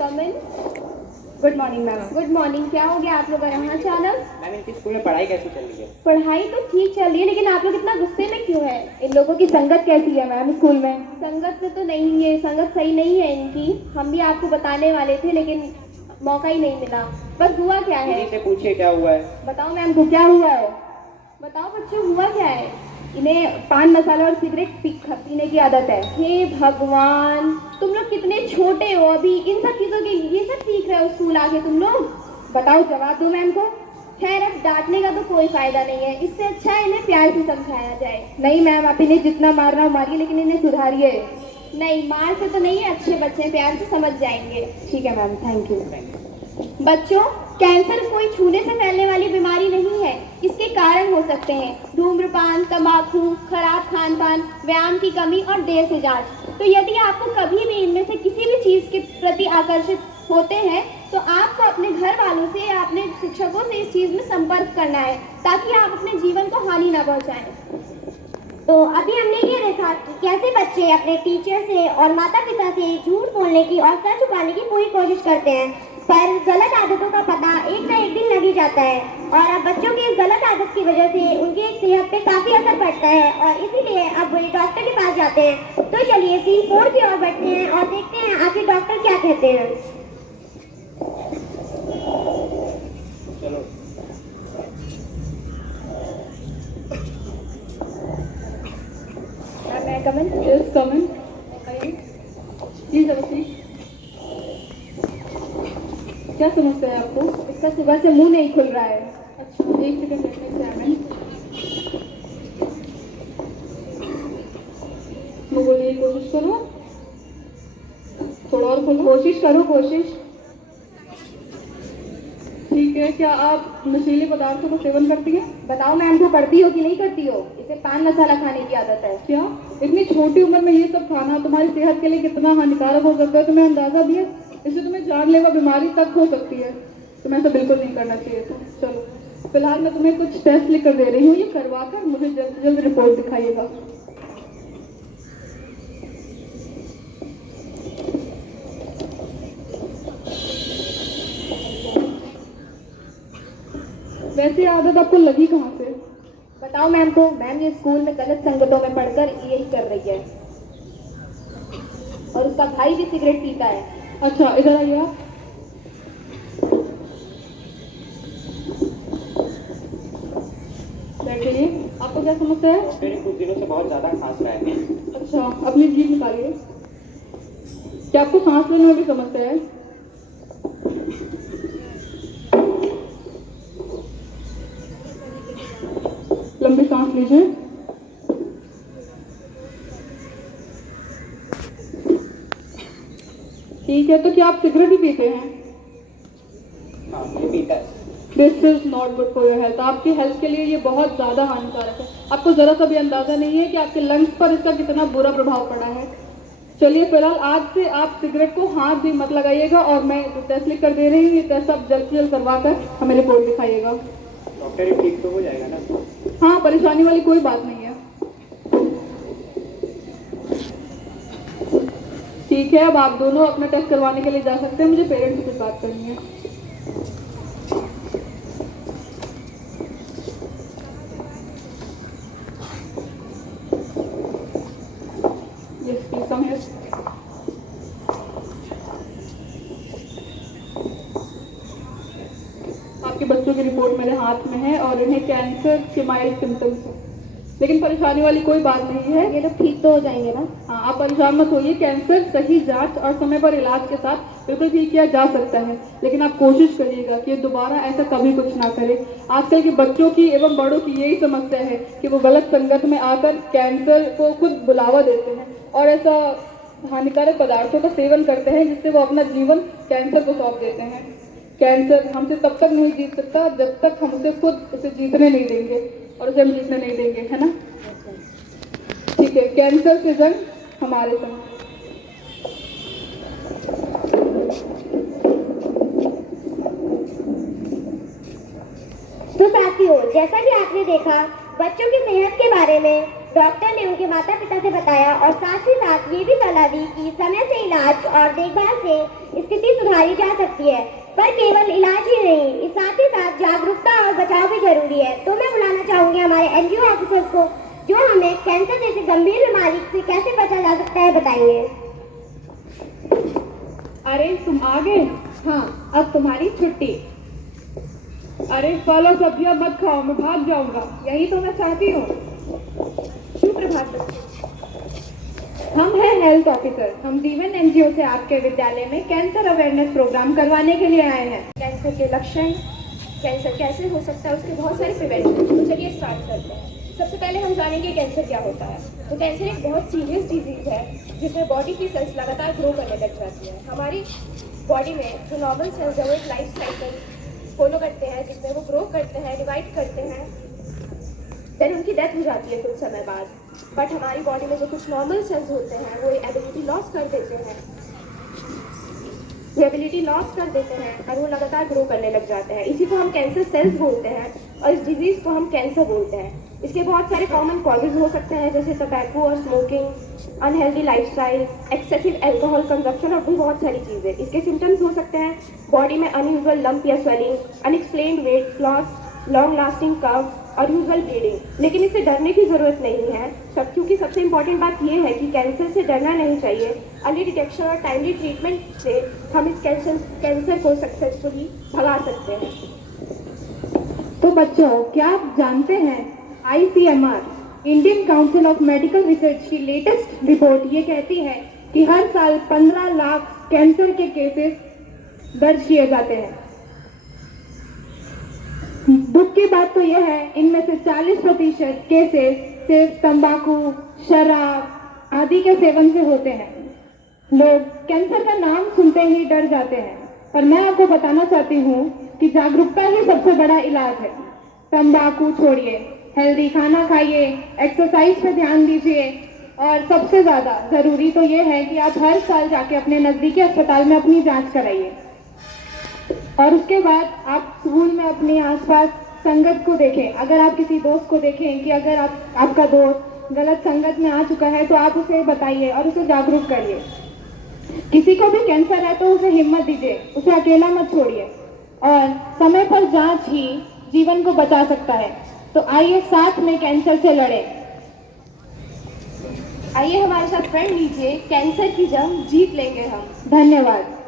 Come in. Good morning ma'am. Good morning. क्या हो गया आप लोग यहाँ अचानक? मैम इनकी स्कूल में पढ़ाई कैसी चल रही है? पढ़ाई तो ठीक चल रही है, लेकिन आप लोग इतना गुस्से में क्यों है? इन लोगों की संगत कैसी है मैम स्कूल में? संगत में तो नहीं है, संगत सही नहीं है इनकी। हम भी आपको बताने वाले थे लेकिन मौका ही नहीं मिला। बस हुआ क्या है? इन्हीं से पूछिए क्या हुआ है। बताओ मैम को क्या हुआ है। बताओ बच्चों हुआ क्या है? इन्हें पान मसाला और सिगरेट पीने की आदत है। हे भगवान, तुम लोग कितने छोटे हो अभी, इन सब चीजों के ये सब सीख रहे हो स्कूल आके तुम लोग? बताओ, जवाब दो मैम को। खैर अब डांटने का तो कोई फायदा नहीं है, इससे अच्छा है इन्हें प्यार से समझाया जाए। नहीं मैम, आप इन्हें जितना मारना हो मारिए, लेकिन इन्हें सुधारिए। नहीं, मार से तो नहीं है, अच्छे बच्चे प्यार से समझ जाएंगे। ठीक है मैम, थैंक यू। बच्चों, कैंसर कोई छूने से फैलने वाली बीमारी नहीं है। इसके कारण हो सकते हैं धूम्रपान, तंबाकू, खराब खान पान, व्यायाम की कमी और देर से जांच। तो यदि आपको कभी भी इनमें से किसी भी चीज के प्रति आकर्षित होते हैं तो आपको अपने घर वालों से या अपने शिक्षकों से इस चीज में संपर्क करना है, ताकि आप अपने जीवन को हानि न पहुंचाएं। तो अभी हमने ये देखा कि कैसे बच्चे अपने टीचर से और माता पिता से झूठ बोलने की और सच छुपाने की पूरी कोशिश करते हैं, पर गलत आदतों का पता एक न एक दिन लग ही जाता है। और अब बच्चों की इस गलत आदत की वजह से उनकी सेहत पे काफी असर पड़ता है, और इसीलिए अब वे डॉक्टर के पास जाते हैं। तो चलिए सीन 4 की ओर बढ़ते हैं और देखते हैं आखिर डॉक्टर क्या कहते हैं। चलो मैं कम इन। Yes come in. प्लीज अवश्य। क्या समस्या है आपको? इसका सुबह से मुंह नहीं खुल रहा है। अच्छा, एक सेकंड देखने वो बोलिए, कोशिश करो, थोड़ा और खोलो। कोशिश करो, कोशिश। ठीक है, क्या आप नशीले पदार्थों का सेवन करती हैं? बताओ मैम को, करती हो कि नहीं करती हो? इसे पान मसाला खाने की आदत है। क्या इतनी छोटी उम्र में ये सब खाना तुम्हारी सेहत के लिए कितना हानिकारक हो सकता है तुम्हें अंदाजा भी है? इससे तुम्हें जानलेवा बीमारी तक हो सकती है। तुम्हें ऐसा बिल्कुल नहीं करना चाहिए था। चलो, फिलहाल मैं तुम्हें कुछ टेस्ट लिख कर दे रही हूँ, ये करवा कर मुझे जल्द से जल्द रिपोर्ट दिखाइएगा। वैसे आदत आपको लगी कहाँ से? बताओ मैम को। मैम ये स्कूल में गलत संगतों में पढ़कर यही कर रही है, और उसका भाई भी सिगरेट पीता है। अच्छा, इधर आइए आप। बैठिए। आपको क्या समस्या है? मेरे कुछ दिनों से बहुत ज्यादा खांस रहा है। अच्छा, अपनी जीभ निकालिए। क्या आपको सांस लेने में भी समस्या है? लंबी सांस लीजिए। ठीक है, तो क्या आप सिगरेट भी पीते हैं? हाँ, ये पीता है। This is not good for your health. आपकी हेल्थ के लिए ये बहुत ज़्यादा हानिकारक है। आपको ज़रा सा भी अंदाज़ा नहीं है कि आपके लंग्स पर इसका कितना बुरा प्रभाव पड़ा है। चलिए, फिलहाल आज से आप सिगरेट को हाथ भी मत लगाइएगा, और मैं जो टेस्ट लिख कर दे रही हूँ ये टेस्ट आप जल्द से जल्द करवा कर हमें रिपोर्ट दिखाइएगा। डॉक्टर ये ठीक तो हो जाएगा ना? हाँ, परेशानी वाली कोई बात नहीं है। ठीक है, अब आप दोनों अपना टेस्ट करवाने के लिए जा सकते हैं। मुझे पेरेंट्स से कुछ बात करनी है। Yes please come here. आपके बच्चों की रिपोर्ट मेरे हाथ में है और इन्हें कैंसर के माइल्ड सिम्टम्स हैं, लेकिन परेशानी वाली कोई बात नहीं है। ये लोग ठीक तो हो जाएंगे ना? हाँ, आप परेशान मत होइए। कैंसर सही जांच और समय पर इलाज के साथ बिल्कुल ठीक किया जा सकता है, लेकिन आप कोशिश करिएगा कि दोबारा ऐसा कभी कुछ ना करें। आजकल के बच्चों की एवं बड़ों की यही समस्या है कि वो गलत संगत में आकर कैंसर को खुद बुलावा देते हैं और ऐसा हानिकारक पदार्थों का सेवन करते हैं जिससे वो अपना जीवन कैंसर को सौंप देते हैं। कैंसर हमसे तब तक नहीं जीत सकता जब तक हम उसे खुद उसे जीतने नहीं देंगे, और उसे हम जीतने नहीं देंगे, है ना? ठीक है, कैंसर से जंग हमारे संग। तो साथियों, जैसा कि आपने देखा, बच्चों की सेहत के बारे में डॉक्टर ने उनके माता पिता से बताया और साथ ही साथ ये भी सलाह दी कि समय से इलाज और देखभाल से स्थिति सुधारी जा सकती है। पर केवल इलाज ही नहीं, इस साथ ही साथ जागरूकता और बचाव भी जरूरी है। तो मैं बुलाना चाहूंगी हमारे एनजीओ ऑफिसर्स को, जो हमें कैंसर जैसी गंभीर बीमारी से कैसे बचा जा सकता है बताएंगे। अरे तुम आ गए? हाँ, अब तुम्हारी छुट्टी। अरे फल सब्जियां मत खाओ, मैं भाग जाऊंगा। यही तो मैं चाहती हूँ। सुप्रभात बच्चे। हम हैं हेल्थ ऑफिसर। हम जीवन एनजीओ से आपके विद्यालय में कैंसर अवेयरनेस प्रोग्राम करवाने के लिए आए हैं। कैंसर के लक्षण, कैंसर कैसे हो सकता है, उसके बहुत सारे प्रिवेंशन। तो चलिए स्टार्ट करते हैं। सबसे पहले हम जानेंगे कैंसर क्या होता है। तो कैंसर एक बहुत सीरियस डिजीज है जिसमें बॉडी की सेल्स लगातार ग्रो करने लग जाती है। हमारी बॉडी में जो नॉर्मल सेल्स है वो एक लाइफ साइकिल फॉलो करते हैं जिसमें वो ग्रो करते हैं, डिवाइड करते हैं, देन उनकी डेथ हो जाती है कुछ समय बाद। बट हमारी बॉडी में जो कुछ नॉर्मल सेल्स होते हैं वो एबिलिटी लॉस कर देते हैं, और वो लगातार ग्रो करने लग जाते हैं। इसी को हम कैंसर सेल्स बोलते हैं और इस डिजीज को हम कैंसर बोलते हैं। इसके बहुत सारे कॉमन कॉजेज हो सकते हैं जैसे टबैको और smoking, unhealthy lifestyle, excessive alcohol consumption और भी बहुत सारी चीज़ें। इसके सिम्टम्स हो सकते हैं बॉडी में अनयूजुअल लंप या swelling, unexplained weight loss, long lasting cough और यूजुअल ब्लीडिंग। लेकिन इससे डरने की ज़रूरत नहीं है क्योंकि सबसे इम्पॉर्टेंट बात यह है कि कैंसर से डरना नहीं चाहिए। अर्ली डिटेक्शन और टाइमली ट्रीटमेंट से हम इस कैंसर को सक्सेसफुली भगा सकते हैं। तो बच्चों, क्या आप जानते हैं ICMR Indian council of medical research की लेटेस्ट रिपोर्ट ये कहती है कि हर साल 15 लाख कैंसर के केसेस दर्ज किए जाते हैं। दुख की बात तो यह है इनमें से 40% केसेस सिर्फ तंबाकू, शराब आदि के सेवन से होते हैं। लोग कैंसर का नाम सुनते ही डर जाते हैं, पर मैं आपको बताना चाहती हूँ कि जागरूकता ही सबसे बड़ा इलाज है। तंबाकू छोड़िए, हेल्दी खाना खाइए, एक्सरसाइज पे ध्यान दीजिए और सबसे ज़्यादा ज़रूरी तो ये है कि आप हर साल जाके अपने नज़दीकी अस्पताल में अपनी जांच कराइए। और उसके बाद आप स्कूल में अपने आसपास संगत को देखें। अगर आप किसी दोस्त को देखें कि अगर आपका दोस्त गलत संगत में आ चुका है तो आप उसे बताइए और उसे जागरूक करिए। किसी को भी कैंसर है तो उसे हिम्मत दीजिए, उसे अकेला मत छोड़िए और समय पर जांच ही जीवन को बचा सकता है। तो आइए साथ में कैंसर से लड़े। आइए हमारे साथ प्रण लीजिए, कैंसर की जंग जीत लेंगे हम। धन्यवाद।